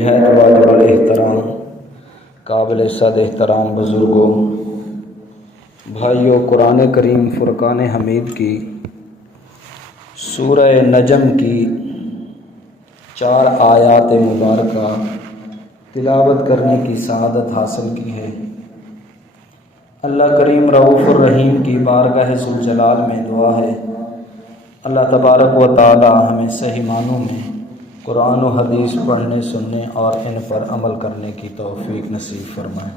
نہایت واجب الاحترام قابل صد احترام بزرگوں، بھائیوں، قرآن کریم فرقان حمید کی سورہ نجم کی 4 آیات مبارکہ تلاوت کرنے کی سعادت حاصل کی ہے۔ اللہ کریم رؤوف الرحیم کی بارگاہ ذوالجلال میں دعا ہے اللہ تبارک و تعالی ہمیں صحیح معنوں میں قرآن و حدیث پڑھنے، سننے اور ان پر عمل کرنے کی توفیق نصیب فرمائے۔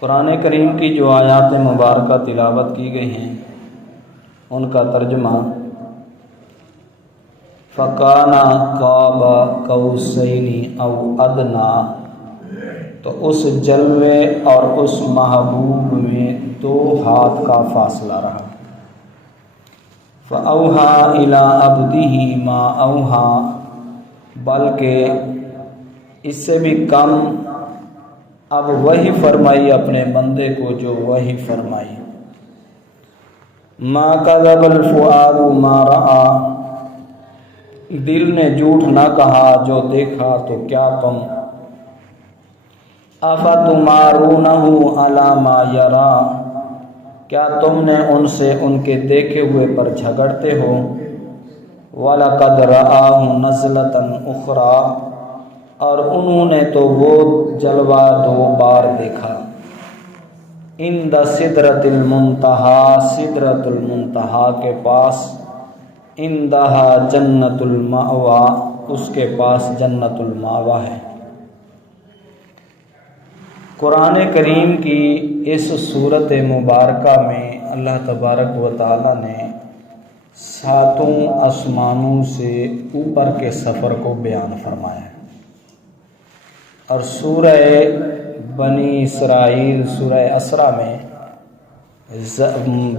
قرآن کریم کی جو آیات مبارکہ تلاوت کی گئی ہیں ان کا ترجمہ فَكَانَ قَابَ قَوْسَيْنِ أَوْ أَدْنَىٰ، تو اس جلوے اور اس محبوب میں 2 ہاتھ کا فاصلہ رہا۔ فَأَوْحَىٰ إِلَىٰ عَبْدِهِ مَا أَوْحَىٰ، بلکہ اس سے بھی کم اب وحی فرمائی اپنے بندے کو جو وحی فرمائی۔ مَا كَذَبَ الْفُؤَادُ مَا رَأَىٰ، دل نے جھوٹ نہ کہا جو دیکھا تو کیا تم أَفَتُمَارُونَهُ عَلَىٰ مَا يَرَىٰ، کیا تم نے ان سے ان کے دیکھے ہوئے پر جھگڑتے ہو۔ وَلَقَدْ رَآهُ نَزْلَةً أُخْرَىٰ، اور انہوں نے تو وہ جلوہ 2 بار دیکھا۔ عند سدرۃ المنتہیٰ، سدرۃ المنتہیٰ کے پاس، عندہا جنت المأویٰ، اس کے پاس جنت المأویٰ ہے۔ قرآن کریم کی اس صورت مبارکہ میں اللہ تبارک و تعالی نے 7 آسمانوں سے اوپر کے سفر کو بیان فرمایا ہے، اور سورہ بنی اسرائیل سورہ اسرا میں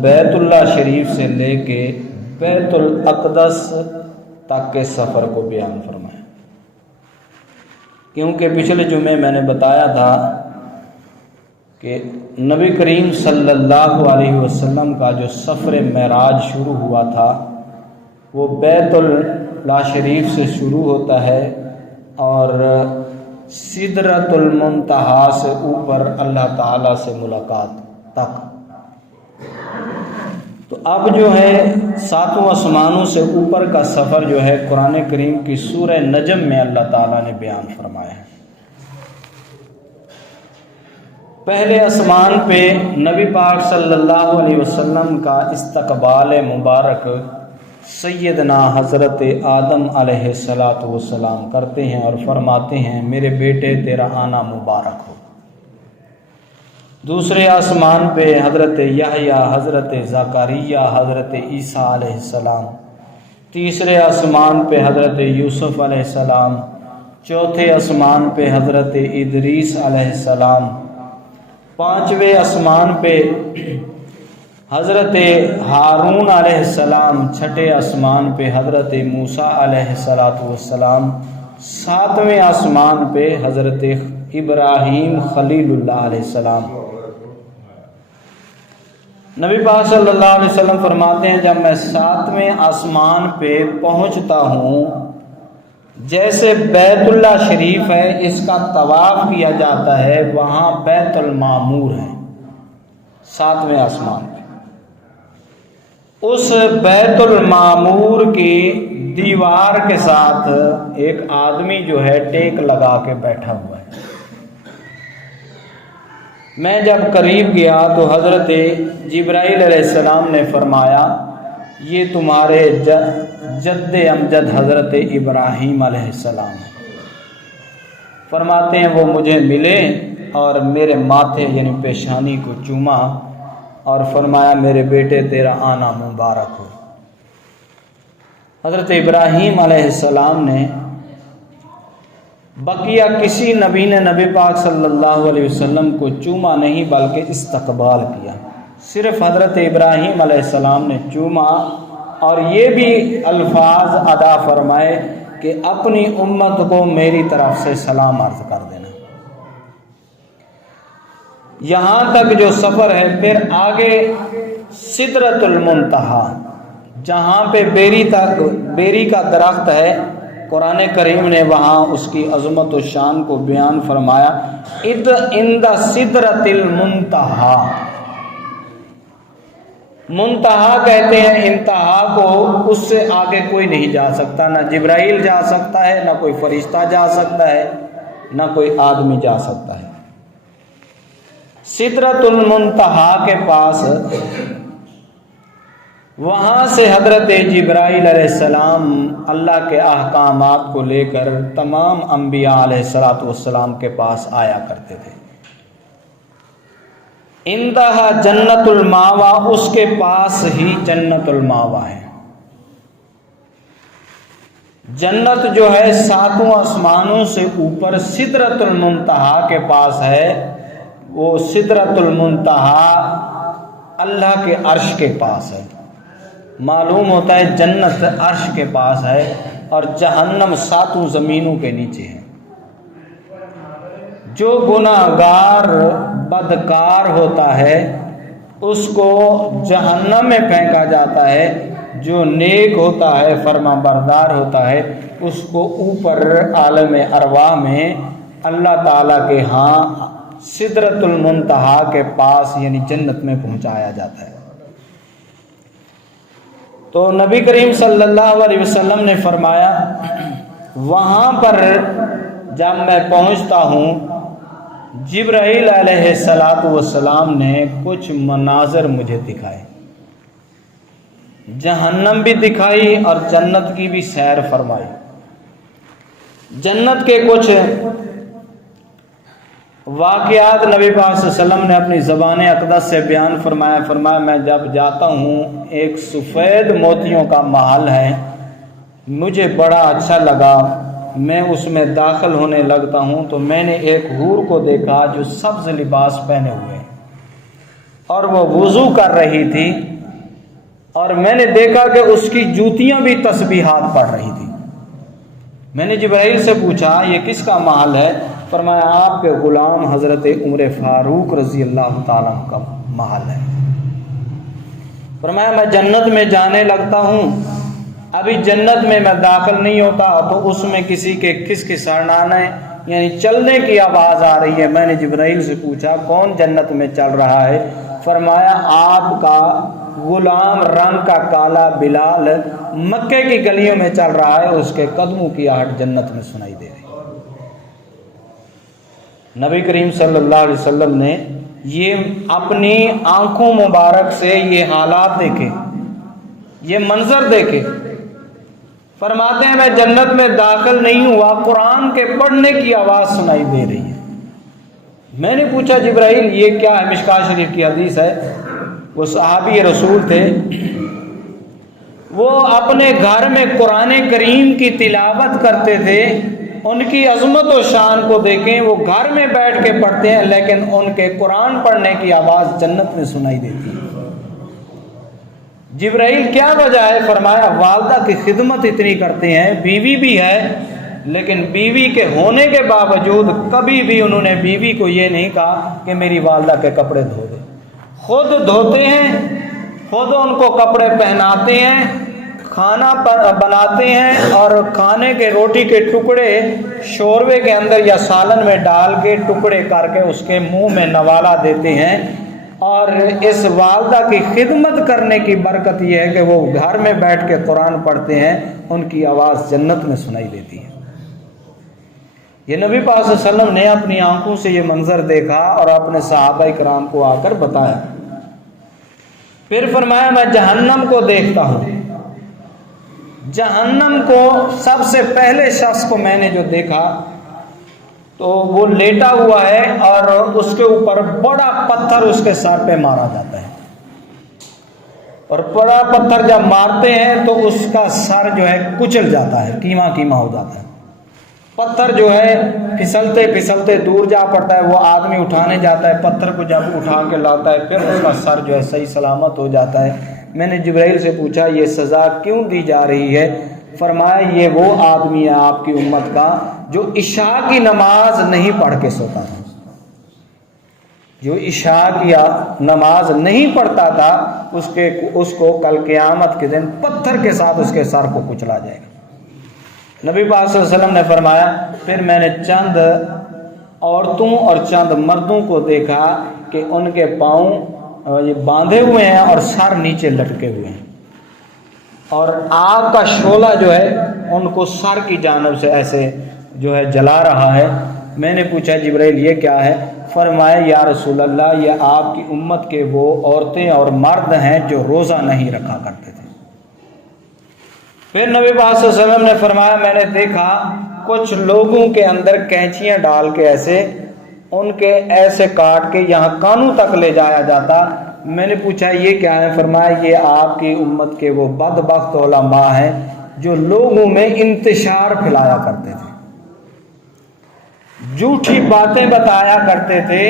بیت اللہ شریف سے لے کے بیت الاقدس تک کے سفر کو بیان فرمایا، کیونکہ پچھلے جمعے میں نے بتایا تھا کہ نبی کریم صلی اللہ علیہ وسلم کا جو سفر معراج شروع ہوا تھا وہ بیت اللہ شریف سے شروع ہوتا ہے اور سدرۃ المنتہیٰ سے اوپر اللہ تعالیٰ سے ملاقات تک۔ تو اب جو ہے 7 آسمانوں سے اوپر کا سفر جو ہے قرآن کریم کی سورہ نجم میں اللہ تعالیٰ نے بیان فرمایا ہے۔ پہلے آسمان پہ نبی پاک صلی اللہ علیہ وسلم کا استقبال مبارک سیدنا حضرت آدم علیہ السلام کرتے ہیں اور فرماتے ہیں میرے بیٹے تیرا آنا مبارک ہو۔ دوسرے آسمان پہ حضرت یحییٰ، حضرت زکریا، حضرت عیسیٰ علیہ السلام۔ تیسرے آسمان پہ حضرت یوسف علیہ السلام۔ چوتھے آسمان پہ حضرت ادریس علیہ السلام۔ 5ویں آسمان پہ حضرت ہارون علیہ السلام۔ 6ٹھے آسمان پہ حضرت موسیٰ علیہ السلام۔ 7ویں آسمان پہ حضرت ابراہیم خلیل اللہ علیہ السلام۔ نبی پاک صلی اللہ علیہ وسلم فرماتے ہیں جب میں 7ویں آسمان پہ پہنچتا ہوں، جیسے بیت اللہ شریف ہے اس کا طواف کیا جاتا ہے، وہاں بیت المعمور ہے 7ویں آسمان پہ۔ اس بیت المعمور کی دیوار کے ساتھ ایک آدمی جو ہے ٹیک لگا کے بیٹھا ہوا ہے۔ میں جب قریب گیا تو حضرت جبرائیل علیہ السلام نے فرمایا یہ تمہارے جد امجد حضرت ابراہیم علیہ السلام ہے۔ فرماتے ہیں وہ مجھے ملے اور میرے ماتھے یعنی پیشانی کو چوما اور فرمایا میرے بیٹے تیرا آنا مبارک ہو۔ حضرت ابراہیم علیہ السلام نے بقیہ کسی نبی نے نبی پاک صلی اللہ علیہ وسلم کو چوما نہیں بلکہ استقبال کیا، صرف حضرت ابراہیم علیہ السلام نے چوما اور یہ بھی الفاظ ادا فرمائے کہ اپنی امت کو میری طرف سے سلام عرض کر دینا۔ یہاں تک جو سفر ہے، پھر آگے سدرۃ المنتہیٰ جہاں پہ بیری کا درخت ہے قرآن کریم نے وہاں اس کی عظمت و شان کو بیان فرمایا، عند سدرۃ المنتہا۔ منتہا کہتے ہیں انتہا کو، اس سے آگے کوئی نہیں جا سکتا، نہ جبرائیل جا سکتا ہے، نہ کوئی فرشتہ جا سکتا ہے، نہ کوئی آدمی جا سکتا ہے۔ سدرۃ المنتہا کے پاس، وہاں سے حضرت جبرائیل علیہ السلام اللہ کے احکامات کو لے کر تمام انبیاء علیہ السلام کے پاس آیا کرتے تھے۔ انتہا جنت الماوا، اس کے پاس ہی جنت الماوا ہے۔ جنت جو ہے ساتوں آسمانوں سے اوپر سدرۃ المنتہا کے پاس ہے، وہ سدرۃ المنتہا اللہ کے عرش کے پاس ہے۔ معلوم ہوتا ہے جنت عرش کے پاس ہے اور جہنم ساتوں زمینوں کے نیچے ہے۔ جو گناہگار بدکار ہوتا ہے اس کو جہنم میں پھینکا جاتا ہے، جو نیک ہوتا ہے فرما بردار ہوتا ہے اس کو اوپر عالم ارواح میں اللہ تعالیٰ کے ہاں سدرۃ المنتہا کے پاس یعنی جنت میں پہنچایا جاتا ہے۔ تو نبی کریم صلی اللہ علیہ وسلم نے فرمایا، وہاں پر جب میں پہنچتا ہوں جبرائیل علیہ السلام نے کچھ مناظر مجھے دکھائے، جہنم بھی دکھائی اور جنت کی بھی سیر فرمائی۔ جنت کے کچھ واقعات نبی پاک صلی اللہ علیہ وسلم نے اپنی زبان اقدس سے بیان فرمایا میں جب جاتا ہوں ایک سفید موتیوں کا محل ہے، مجھے بڑا اچھا لگا، میں اس میں داخل ہونے لگتا ہوں تو میں نے ایک حور کو دیکھا جو سبز لباس پہنے ہوئے اور وہ وضو کر رہی تھی، اور میں نے دیکھا کہ اس کی جوتیاں بھی تسبیحات پڑھ رہی تھی۔ میں نے جبرائیل سے پوچھا یہ کس کا محل ہے؟ فرمایا آپ کے غلام حضرت عمر فاروق رضی اللہ تعالیٰ کا محل ہے۔ فرمایا میں جنت میں جانے لگتا ہوں، ابھی جنت میں داخل نہیں ہوتا تو اس میں کسی کے کس سڑانے یعنی چلنے کی آواز آ رہی ہے۔ میں نے جبرائیل سے پوچھا کون جنت میں چل رہا ہے؟ فرمایا آپ کا غلام رنگ کا کالا بلال مکے کی گلیوں میں چل رہا ہے، اس کے قدموں کی آہٹ جنت میں سنائی دے رہی۔ نبی کریم صلی اللہ علیہ وسلم نے یہ اپنی آنکھوں مبارک سے یہ حالات دیکھے، یہ منظر دیکھے۔ فرماتے ہیں میں جنت میں داخل نہیں ہوا، قرآن کے پڑھنے کی آواز سنائی دے رہی ہے۔ میں نے پوچھا جبرائیل یہ کیا ہے؟ مشکاہ شریف کی حدیث ہے، وہ صحابی رسول تھے، وہ اپنے گھر میں قرآن کریم کی تلاوت کرتے تھے۔ ان کی عظمت و شان کو دیکھیں، وہ گھر میں بیٹھ کے پڑھتے ہیں لیکن ان کے قرآن پڑھنے کی آواز جنت میں سنائی دیتی ہے۔ جبرائیل کیا وجہ ہے؟ فرمایا والدہ کی خدمت اتنی کرتے ہیں، بیوی بھی ہے لیکن بیوی کے ہونے کے باوجود کبھی بھی انہوں نے بیوی کو یہ نہیں کہا کہ میری والدہ کے کپڑے دھو دے، خود دھوتے ہیں، خود ان کو کپڑے پہناتے ہیں، کھانا بناتے ہیں اور کھانے کے روٹی کے ٹکڑے شوربے کے اندر یا سالن میں ڈال کے ٹکڑے کر کے اس کے منہ میں نوالا دیتے ہیں۔ اور اس والدہ کی خدمت کرنے کی برکت یہ ہے کہ وہ گھر میں بیٹھ کے قرآن پڑھتے ہیں، ان کی آواز جنت میں سنائی دیتی ہے۔ یہ نبی پاک صلی اللہ علیہ وسلم نے اپنی آنکھوں سے یہ منظر دیکھا اور اپنے صحابہ کرام کو آ کر بتایا۔ پھر فرمایا میں جہنم کو دیکھتا ہوں۔ جہنم کو سب سے پہلے شخص کو میں نے جو دیکھا تو وہ لیٹا ہوا ہے اور اس کے اوپر بڑا پتھر اس کے سر پہ مارا جاتا ہے، اور بڑا پتھر جب مارتے ہیں تو اس کا سر جو ہے کچل جاتا ہے، کیما کیما ہو جاتا ہے۔ پتھر جو ہے پھسلتے پھسلتے دور جا پڑتا ہے، وہ آدمی اٹھانے جاتا ہے، پتھر کو جب اٹھا کے لاتا ہے پھر اس کا سر جو ہے صحیح سلامت ہو جاتا ہے۔ میں نے جبرائیل سے پوچھا یہ سزا کیوں دی جا رہی ہے؟ فرمایا یہ وہ آدمی ہے آپ کی امت کا جو عشاء کی نماز نہیں پڑھ کے سوتا تھا، جو عشاء کی نماز نہیں پڑھتا تھا اس کو کل قیامت کے دن پتھر کے ساتھ اس کے سر کو کچلا جائے گا۔ نبی پاک صلی اللہ علیہ وسلم نے فرمایا پھر میں نے چند عورتوں اور چند مردوں کو دیکھا کہ ان کے پاؤں یہ باندھے ہوئے ہیں اور سر نیچے لٹکے ہوئے ہیں، اور آگ کا شعلہ جو ہے ان کو سر کی جانب سے ایسے جو ہے جلا رہا ہے۔ میں نے پوچھا جبرائیل یہ کیا ہے؟ فرمایا یا رسول اللہ یہ آپ کی امت کے وہ عورتیں اور مرد ہیں جو روزہ نہیں رکھا کرتے تھے۔ پھر نبی پاک صلی اللہ علیہ وسلم نے فرمایا میں نے دیکھا کچھ لوگوں کے اندر کینچیاں ڈال کے ایسے ان کے ایسے کاٹ کے یہاں کانوں تک لے جایا جاتا۔ میں نے پوچھا یہ کیا ہے؟ فرمایا یہ آپ کی امت کے وہ بدبخت علماء ہیں جو لوگوں میں انتشار پھیلایا کرتے تھے، جھوٹی باتیں بتایا کرتے تھے،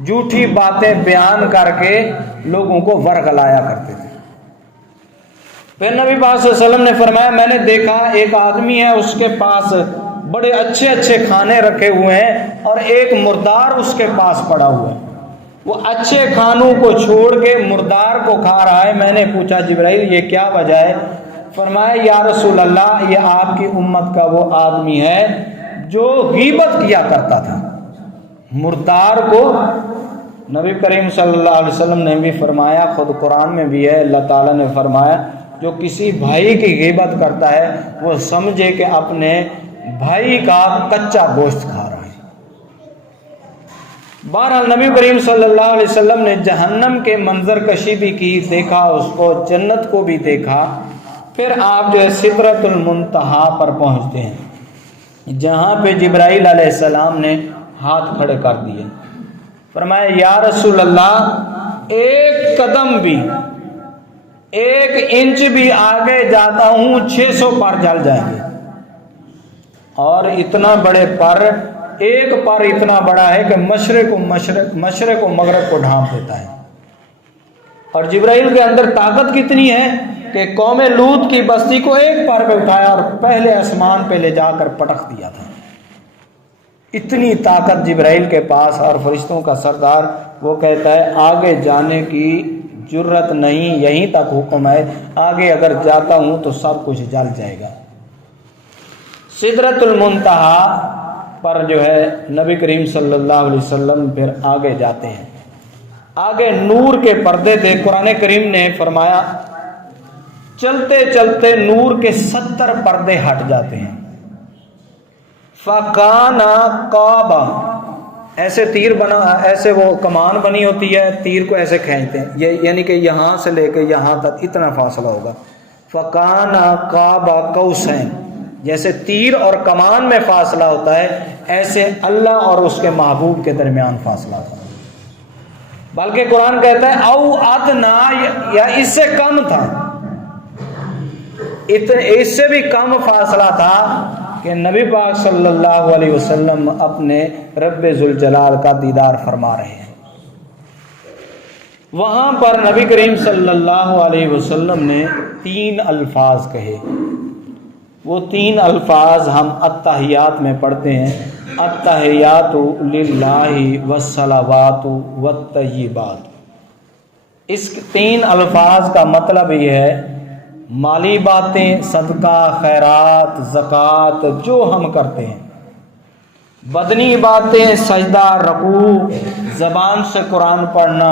جھوٹی باتیں بیان کر کے لوگوں کو ورغلایا کرتے تھے۔ پھر نبی پاک صلی اللہ علیہ وسلم نے فرمایا میں نے دیکھا ایک آدمی ہے اس کے پاس بڑے اچھے اچھے کھانے رکھے ہوئے ہیں اور ایک مردار اس کے پاس پڑا ہوا ہے، وہ اچھے کھانوں کو چھوڑ کے مردار کو کھا رہا ہے۔ میں نے پوچھا جبرائیل یہ کیا وجہ ہے؟ فرمایا یا رسول اللہ یہ آپ کی امت کا وہ آدمی ہے جو غیبت کیا کرتا تھا مردار کو۔ نبی کریم صلی اللہ علیہ وسلم نے بھی فرمایا، خود قرآن میں بھی ہے، اللہ تعالیٰ نے فرمایا جو کسی بھائی کی غیبت کرتا ہے وہ سمجھے کہ اپنے بھائی کا کچا گوشت کھا رہا ہے۔ بہرحال نبی کریم صلی اللہ علیہ وسلم نے جہنم کے منظر کشی بھی کی، دیکھا اس کو، جنت کو بھی دیکھا۔ پھر آپ جو ہے سدرۃ المنتہا پر پہنچتے ہیں جہاں پہ جبرائیل علیہ السلام نے ہاتھ کھڑے کر دیے۔ فرمایا یا رسول اللہ ایک قدم بھی، ایک انچ بھی آگے جاتا ہوں 600 پر جل جائیں گے، اور اتنا بڑے پر، ایک پر اتنا بڑا ہے کہ مشرق و مغرب کو ڈھانپ دیتا ہے۔ اور جبرائیل کے اندر طاقت کتنی ہے کہ قوم لوط کی بستی کو ایک پر پہ اٹھایا اور پہلے آسمان پہ لے جا کر پٹخ دیا تھا۔ اتنی طاقت جبرائیل کے پاس، اور فرشتوں کا سردار وہ کہتا ہے آگے جانے کی جرت نہیں، یہیں تک حکم ہے، آگے اگر جاتا ہوں تو سب کچھ جل جائے گا۔ سدرۃ المنتہا پر جو ہے نبی کریم صلی اللہ علیہ وسلم پھر آگے جاتے ہیں۔ آگے نور کے پردے تھے، قرآن کریم نے فرمایا چلتے چلتے نور کے 70 پردے ہٹ جاتے ہیں۔ فَكَانَ قَابًا، ایسے تیر بنا، ایسے وہ کمان بنی ہوتی ہے، تیر کو ایسے کھینچتے ہیں، یہ یعنی کہ یہاں سے لے کے یہاں تک اتنا فاصلہ ہوگا۔ فَكَانَ قَابَ قَوْسَيْنِ، جیسے تیر اور کمان میں فاصلہ ہوتا ہے ایسے اللہ اور اس کے محبوب کے درمیان فاصلہ ہوتا ہے۔ بلکہ قرآن کہتا ہے او ادنا، یا اس سے کم تھا، اس سے بھی کم فاصلہ تھا کہ نبی پاک صلی اللہ علیہ وسلم اپنے رب ذوالجلال کا دیدار فرما رہے ہیں۔ وہاں پر نبی کریم صلی اللہ علیہ وسلم نے 3 الفاظ کہے، وہ 3 الفاظ ہم التحیات میں پڑھتے ہیں، التحیات للہ والصلوات والطیبات۔ اس 3 الفاظ کا مطلب یہ ہے مالی باتیں، صدقہ، خیرات، زکوٰۃ جو ہم کرتے ہیں، بدنی باتیں، سجدہ، رکوع، زبان سے قرآن پڑھنا،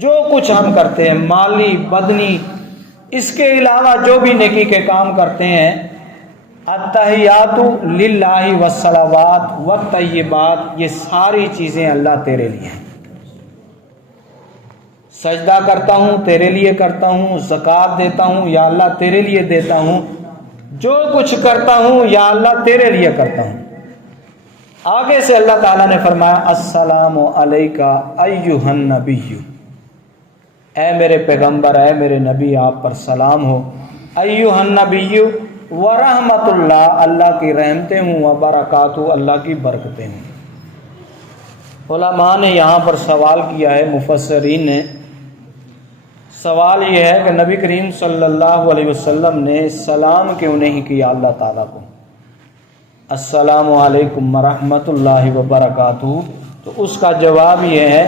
جو کچھ ہم کرتے ہیں مالی بدنی، اس کے علاوہ جو بھی نیکی کے کام کرتے ہیں، التحیات للہ والصلوات والطیبات، یہ ساری چیزیں اللہ تیرے لیے ہیں۔ سجدہ کرتا ہوں تیرے لیے کرتا ہوں، زکوٰۃ دیتا ہوں یا اللہ تیرے لیے دیتا ہوں، جو کچھ کرتا ہوں یا اللہ تیرے لیے کرتا ہوں۔ آگے سے اللہ تعالیٰ نے فرمایا السلام علیکہ ایھا النبی، اے میرے پیغمبر، اے میرے نبی، آپ پر سلام ہو۔ ایھا النبی ورحمۃ اللہ، اللہ کی رحمتیں ہوں، وبرکاتہ، اللہ کی برکتیں ہوں۔ علماء نے یہاں پر سوال کیا ہے، مفسرین نے سوال یہ ہے کہ نبی کریم صلی اللہ علیہ وسلم نے سلام کیوں نہیں کیا اللہ تعالیٰ کو، السلام علیکم ورحمۃ اللہ وبرکاتہ؟ تو اس کا جواب یہ ہے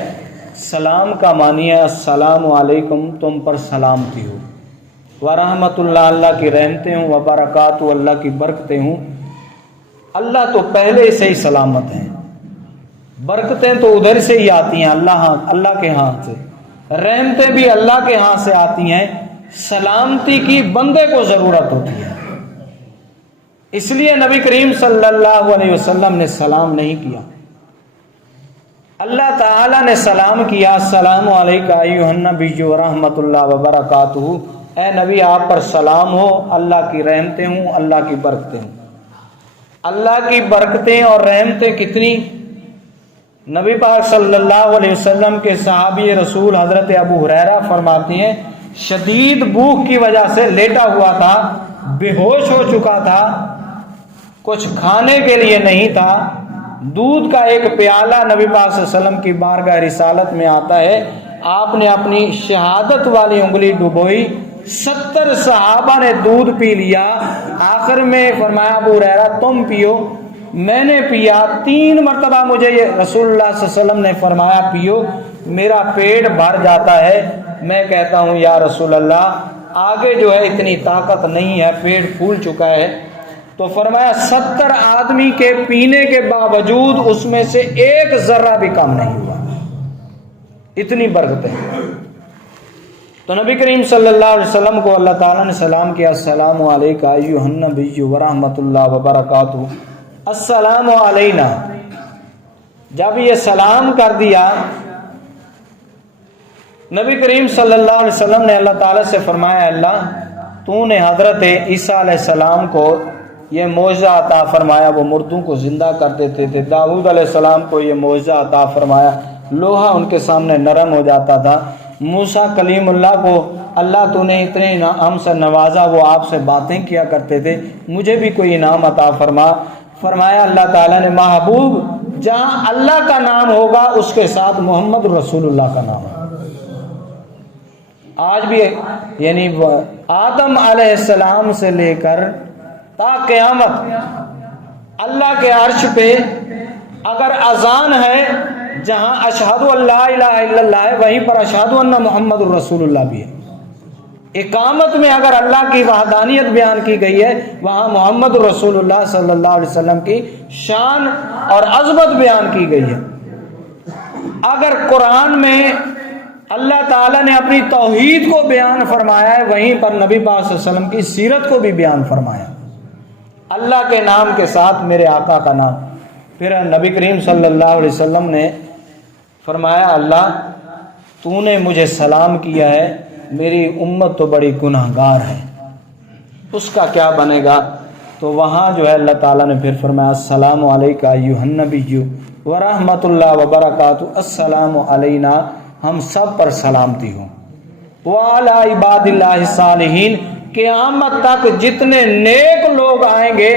سلام کا معنی ہے السلام علیکم، تم پر سلامتی ہو، ورحمۃ اللہ اللہ کی رحمتیں ہوں، وبرکاتہ اللہ کی برکتیں ہوں۔ اللہ تو پہلے سے ہی سلامت ہیں، برکتیں تو ادھر سے ہی آتی ہیں اللہ کے ہاں سے، رحمتیں بھی اللہ کے ہاں سے آتی ہیں، سلامتی کی بندے کو ضرورت ہوتی ہے۔ اس لیے نبی کریم صلی اللہ علیہ وسلم نے سلام نہیں کیا، اللہ تعالیٰ نے سلام کیا، السلام علیکم ایھا النبی ورحمۃ اللہ وبرکاتہ، اے نبی آپ پر سلام ہو، اللہ کی رحمتیں ہوں، اللہ کی برکتیں ہوں۔ اللہ کی برکتیں اور رحمتیں کتنی؟ نبی پاک صلی اللہ علیہ وسلم کے صحابی رسول حضرت ابو ہریرہ فرماتے ہیں شدید بھوک کی وجہ سے لیٹا ہوا تھا، بے ہوش ہو چکا تھا، کچھ کھانے کے لیے نہیں تھا، دودھ کا ایک پیالہ نبی پاک صلی اللہ علیہ وسلم کی بارگاہ رسالت میں آتا ہے، آپ نے اپنی شہادت والی انگلی ڈبوئی، 70 صحابہ نے دودھ پی لیا، آخر میں فرمایا ابو ہریرہ تم پیو، میں نے پیا، 3 مرتبہ مجھے یہ رسول اللہ صلی اللہ علیہ وسلم نے فرمایا پیو، میرا پیٹ بھر جاتا ہے، میں کہتا ہوں یا رسول اللہ آگے جو ہے اتنی طاقت نہیں ہے، پیٹ پھول چکا ہے۔ تو فرمایا 70 آدمی کے پینے کے باوجود اس میں سے ایک ذرہ بھی کم نہیں ہوا، اتنی برکتیں۔ تو نبی کریم صلی اللہ علیہ وسلم کو اللہ تعالیٰ نے سلام کیا، السلام علیکم ایھا النبی ورحمۃ اللہ وبرکاتہ، السلام علینا۔ جب یہ سلام کر دیا، نبی کریم صلی اللہ علیہ وسلم نے اللہ تعالیٰ سے فرمایا اللہ تو نے حضرت عیسیٰ علیہ السلام کو یہ معجزہ عطا فرمایا، وہ مردوں کو زندہ کر دیتے تھے، داؤد علیہ السلام کو یہ معجزہ عطا فرمایا، لوہا ان کے سامنے نرم ہو جاتا تھا، موسیٰ کلیم اللہ کو اللہ تو نے اتنے انعام سے نوازا، وہ آپ سے باتیں کیا کرتے تھے، مجھے بھی کوئی انعام عطا فرمایا اللہ تعالیٰ نے محبوب جہاں اللہ کا نام ہوگا اس کے ساتھ محمد رسول اللہ کا نام ہوگا۔ آج بھی یعنی آدم علیہ السلام سے لے کر تا قیامت اللہ کے عرش پہ اگر اذان ہے جہاں اشہد ان لا الہ الا اللہ ہے، وہیں پر اشہد ان محمد الرسول اللہ بھی ہے۔ اقامت میں اگر اللہ کی وحدانیت بیان کی گئی ہے، وہاں محمد رسول اللہ صلی اللہ علیہ وسلم کی شان اور عظمت بیان کی گئی ہے۔ اگر قرآن میں اللہ تعالیٰ نے اپنی توحید کو بیان فرمایا ہے، وہیں پر نبی پاک صلی اللہ علیہ وسلم کی سیرت کو بھی بیان فرمایا، اللہ کے نام کے ساتھ میرے آقا کا نام۔ پھر نبی کریم صلی اللہ علیہ وسلم نے فرمایا اللہ تو نے مجھے سلام کیا ہے، میری امت تو بڑی گناہ گار ہے، اس کا کیا بنے گا؟ تو وہاں جو ہے اللہ تعالیٰ نے پھر فرمایا السلام علیکم ایھا النبی ورحمۃ اللہ وبرکاتہ، السلام علینا، ہم سب پر سلامتی ہو، وعلی عباد اللہ الصالحین، قیامت تک جتنے نیک لوگ آئیں گے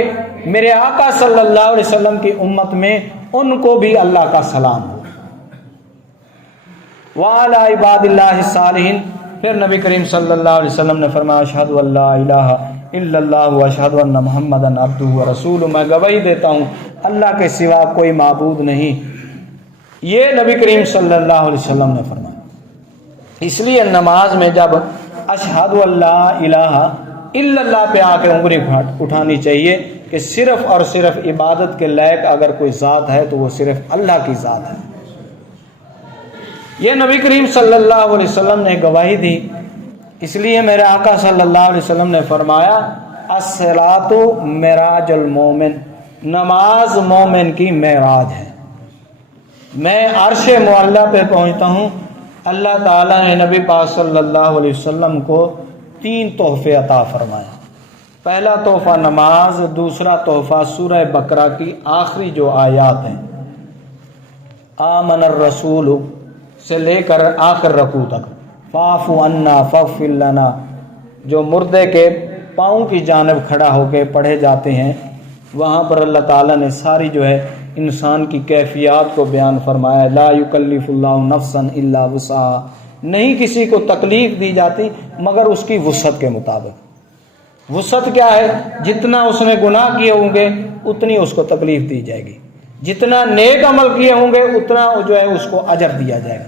میرے آقا صلی اللہ علیہ وسلم کی امت میں، ان کو بھی اللہ کا سلام ہو، وعلی عباد اللہ الصالحین۔ پھر نبی کریم صلی اللہ علیہ وسلم نے فرمایا اشہد ان لا الہ الا اللہ واشہد ان محمدا عبدہ ورسولہ، میں گواہی دیتا ہوں اللہ کے سوا کوئی معبود نہیں، یہ نبی کریم صلی اللہ علیہ وسلم نے فرمایا۔ اس لیے نماز میں جب اشہد ان لا الہ الا اللہ پہ آ کے انگلی اٹھانی چاہیے کہ صرف اور صرف عبادت کے لائق اگر کوئی ذات ہے تو وہ صرف اللہ کی ذات ہے۔ یہ نبی کریم صلی اللہ علیہ وسلم نے گواہی دی، اس لیے میرے آقا صلی اللہ علیہ وسلم نے فرمایا الصلاۃ معراج المومن، نماز مومن کی معراج ہے۔ میں عرش معلیٰ پہ پہنچتا ہوں، اللہ تعالیٰ نے نبی پاک صلی اللہ علیہ وسلم کو 3 تحفے عطا فرمایا۔ پہلا تحفہ نماز، دوسرا تحفہ سورہ بقرہ کی آخری جو آیات ہیں، آمن الرسول سے لے کر آخر رکوع تک، فاعف عنا فاغفر لنا، جو مردے کے پاؤں کی جانب کھڑا ہو کے پڑھے جاتے ہیں، وہاں پر اللہ تعالیٰ نے ساری جو ہے انسان کی کیفیات کو بیان فرمایا، لا یکلف اللہ نفسا الا وسعہا، نہیں کسی کو تکلیف دی جاتی مگر اس کی وسعت کے مطابق۔ وسعت کیا ہے؟ جتنا اس نے گناہ کیے ہوں گے اتنی اس کو تکلیف دی جائے گی، جتنا نیک عمل کیے ہوں گے اتنا جو ہے اس کو اجر دیا جائے گا۔